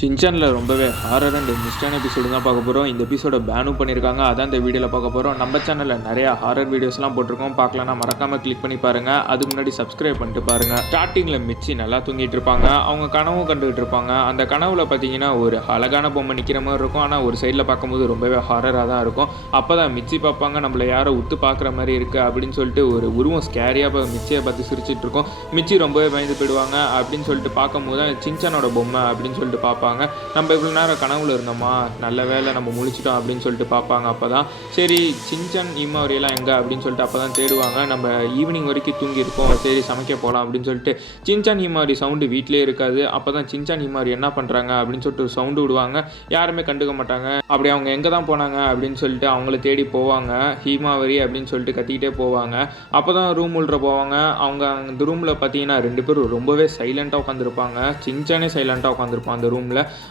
சின்சான்ல ரொம்பவே horror and மிஸ்டான episode தான் பார்க்க போகிறோம். இந்த எபிசோட பேனும் பண்ணியிருக்காங்க. அதான் இந்த வீடியோவில் பார்க்க போகிறோம். நம்ம சேனலில் நிறையா ஹாரர் வீடியோஸ்லாம் போட்டிருக்கோம். பார்க்கலன்னா மறக்காமல் கிளிக் பண்ணி பாருங்கள். அதுக்கு முன்னாடி சப்ஸ்கிரைப் பண்ணிட்டு பாருங்கள். ஸ்டார்டிங்கில் மிச்சி நல்லா தூங்கிட்டு இருப்பாங்க. அவங்க கனவும் கண்டுகிட்டு இருப்பாங்க. அந்த கனவுல பார்த்தீங்கன்னா ஒரு அழகான பொம்மை நிற்கிற மாதிரி இருக்கும். ஆனால் ஒரு சைடில் பார்க்கும்போது ரொம்பவே ஹாரராக தான் இருக்கும். அப்போ தான் மிச்சி பார்ப்பாங்க, நம்மளை யாரோ உத்து பார்க்குற மாதிரி இருக்குது அப்படின்னு சொல்லிட்டு ஒரு உருவம் ஸ்கேரியாக மிச்சியை பார்த்து சிரிச்சிட்டு இருக்கோம். மிச்சி ரொம்பவே பயந்து போயிடுவாங்க. அப்படின்னு சொல்லிட்டு பார்க்கும்போது தான் சின்சானோட பொம்மை அப்படின்னு சொல்லிட்டு பார்ப்பாங்க. நம்ம இவ்வளோ நேரம் கனவுல இருந்தோமா, நல்ல வேலை நம்ம முழிச்சிட்டோம் அப்படின்னு சொல்லிட்டு பார்ப்பாங்க. அப்போ தான் சரி சின்சான் இம்மாவரியெல்லாம் எங்கே அப்படின்னு சொல்லிட்டு அப்போ தான் தேடுவாங்க. நம்ம ஈவினிங் வரைக்கும் தூங்கியிருக்கோம், சரி சமைக்க போகலாம் அப்படின்னு சொல்லிட்டு சின்சான் இம்மாரி சவுண்டு வீட்டிலே இருக்காது. அப்போ தான் சின்சான் இம்மாரி என்ன பண்ணுறாங்க அப்படின்னு சொல்லிட்டு சவுண்டு விடுவாங்க. யாருமே கண்டுக்க மாட்டாங்க. அப்படி அவங்க எங்கே தான் போனாங்க அப்படின்னு சொல்லிட்டு அவங்கள தேடி போவாங்க. ஹீமாவரி அப்படின்னு சொல்லிட்டு கத்திக்கிட்டே போவாங்க. அப்போ தான் ரூம் உள்ள போவாங்க. அவங்க அந்த ரூமில் பார்த்தீங்கன்னா 2 பேரும் ரொம்பவே சைலண்ட்டாக உட்காந்துருப்பாங்க. சின்சானே சைலண்ட்டாக உட்காந்துருப்பான் அந்த ரூமில்.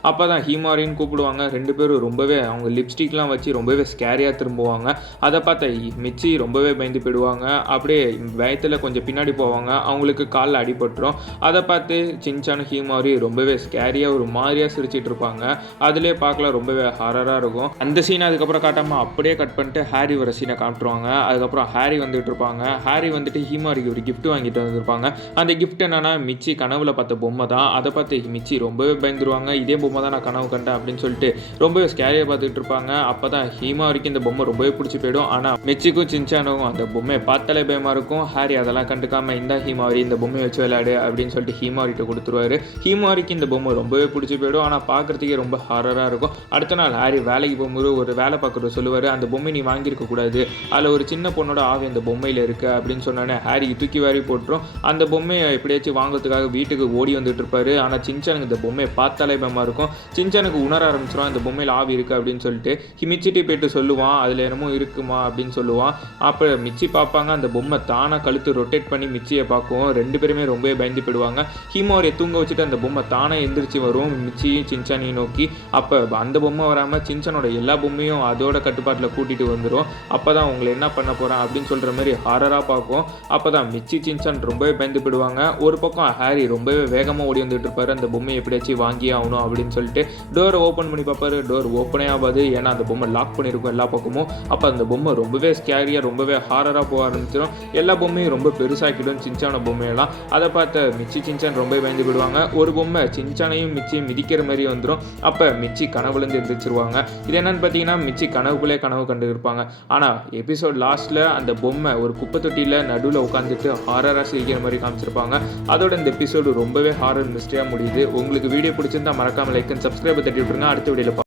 அப்போ தான் ஹீமாரின்னு கூப்பிடுவாங்க. 2 பேரும் ரொம்பவே அவங்க லிப்ஸ்டிக்லாம் வச்சு ரொம்பவே ஸ்கேரியாக திரும்புவாங்க. அதை பார்த்த மிச்சி ரொம்பவே பயந்து போயிடுவாங்க. அப்படியே பயத்தில் கொஞ்சம் பின்னாடி போவாங்க. அவங்களுக்கு காலில் அடிபட்டுரும். அதை பார்த்து சின்சான் ஹீமாரி ரொம்பவே ஸ்கேரியாக ஒரு மாதிரியாக சிரிச்சிட்டு இருப்பாங்க. அதிலே பார்க்கலாம் ரொம்பவே ஹாரராக இருக்கும். அந்த சீனை அதுக்கப்புறம் காட்டாமல் அப்படியே கட் பண்ணிட்டு ஹாரி வர சீனை காட்டுருவாங்க. அதுக்கப்புறம் ஹாரி வந்துட்டு இருப்பாங்க. ஹாரி வந்துட்டு ஹீமாரிக்கு ஒரு கிஃப்ட் வாங்கிட்டு வந்திருப்பாங்க. அந்த கிஃப்ட் என்னன்னா மிச்சி கனவுல பார்த்த பொம்மை தான். அதை பார்த்து மிச்சி ரொம்பவே பயந்துருவாங்க. இதே பொம்மை தான் நான் கனவு கண்டேன் அப்படின்னு சொல்லிட்டு ரொம்பவே ஸ்கேரியாக பார்த்துட்டு இருப்பாங்க. அப்போ தான் ஹீமாரிக்கு இந்த பொம்மை ரொம்பவே பிடிச்சி போயிடும். ஆனால் மிச்சிக்கும் சின்சானுக்கும் அந்த பொம்மையை பார்த்தாலே பயமாக இருக்கும். ஹாரி அதெல்லாம் கண்டுக்காம இந்த ஹீமாரி இந்த பொம்மையை வச்சு விளையாடு அப்படின்னு சொல்லிட்டு ஹீமாரிட்ட கொடுத்துருவாரு. ஹீமாரிக்கு இந்த பொம்மை ரொம்பவே பிடிச்சி போயிடும். ஆனால் பார்க்குறதுக்கே ரொம்ப ஹாரராக இருக்கும். அடுத்த நாள் ஹாரி வேலைக்கு போகும்போது ஒரு வேலை பார்க்குறது சொல்லுவார், அந்த பொம்மை நீ வாங்கியிருக்க கூடாது, அதில் ஒரு சின்ன பொண்ணோட ஆவி அந்த பொம்மையில் இருக்குது அப்படின்னு சொன்னோன்னே ஹாரிக்கு தூக்கி வாரி போட்டுரும். அந்த பொம்மையை எப்படியாச்சும் வாங்கிறதுக்காக வீட்டுக்கு ஓடி வந்துட்டு இருப்பாரு. ஆனால் சின்சானுக்கு இந்த பொம்மையை பார்த்தாலே பயமாக இருக்கும். சின்சானுக்கு உணர ஆரம்பிச்சிடும் இந்த பொம்மையில் ஆவி இருக்குது அப்படின்னு சொல்லிட்டு மிச்சிட்டி போயிட்டு சொல்லுவான், அதில் என்னமோ இருக்குமா அப்படின்னு சொல்லுவான். அப்போ மிச்சி பார்ப்பாங்க, அந்த பொம்மை தானாக கழுத்து ரொட்டேட் பண்ணி மிச்சியை பார்க்கும். 2 பேருமே ரொம்பவே பயந்து போயிடுவாங்க. ஹீமாரியை தூங்க வச்சுட்டு அந்த பொம்மை தானாக எந்திரிச்சு வரும் மிச்சியும் சின்சானையும் நோக்கி. அப்போ அந்த பொம்மை வராமல் சின்சானோட எல்லா பொம்மையும் அதோட கட்டுப்பாட்டில் கூட்டிகிட்டு வந்துடும். அப்போ தான் உங்களை என்ன பண்ண போகிறேன் அப்படின்னு சொல்கிற மாதிரி ஹாரராக பார்க்கும். அப்போ தான் மிச்சி சின்சான் ரொம்பவே பயந்து போயிடுவாங்க. ஒரு பக்கம் ஹாரி ரொம்பவே வேகமாக ஓடி வந்துட்டு இருப்பாரு, அந்த பொம்மையை எப்படியாச்சும் வாங்கியே ஆகணும் அப்படின்னு சொல்லிட்டு டோரை ஓப்பன் பண்ணி பார்ப்பாரு. டோர் ஓப்பனே ஆகாது, ஏன்னா அந்த பொம்மை லாக் பண்ணியிருக்கும் எல்லா பக்கமும். அப்போ அந்த பொம்மை ரொம்பவே ஸ்கேரியாக ரொம்பவே ஹாரராக போக ஆரம்பிச்சிடும். எல்லா பொம்மையும் ரொம்ப பெருசாக்கிடும் சின்சான பொம்மையெல்லாம். அதை பார்த்த மிச்சி சின்சான் ரொம்ப பயந்து போயிடுவாங்க. ஒரு பொம்மை சின்சானையும் மிச்சியும் மிதிக்கிற மாதிரி வந்துடும். அப்போ மிச்சி கனவுலேருந்து எந்திரிச்சிருவாங்க. இது என்னன்னு பார்த்தீங்கன்னா மிச்சி கனவுக்குள்ளே கனவு கண்டு இருப்பாங்க. ஆனால் எபிசோட் லாஸ்ட்டில் அந்த பொம்மை ஒரு குப்பை தொட்டியில் நடுவில் உட்காந்துட்டு ஹாரராக சிரிக்கிற மாதிரி காமிச்சிருப்பாங்க. அதோட இந்த எபிசோடு ரொம்பவே ஹாரர் மிஸ்டரியாக முடியுது. உங்களுக்கு வீடியோ பிடிச்சிருந்தா மறக்காம லைக் அண்ட் சப்ஸ்கிரைப் தட்டி விட்டுருங்க. அடுத்த வீடியோவில்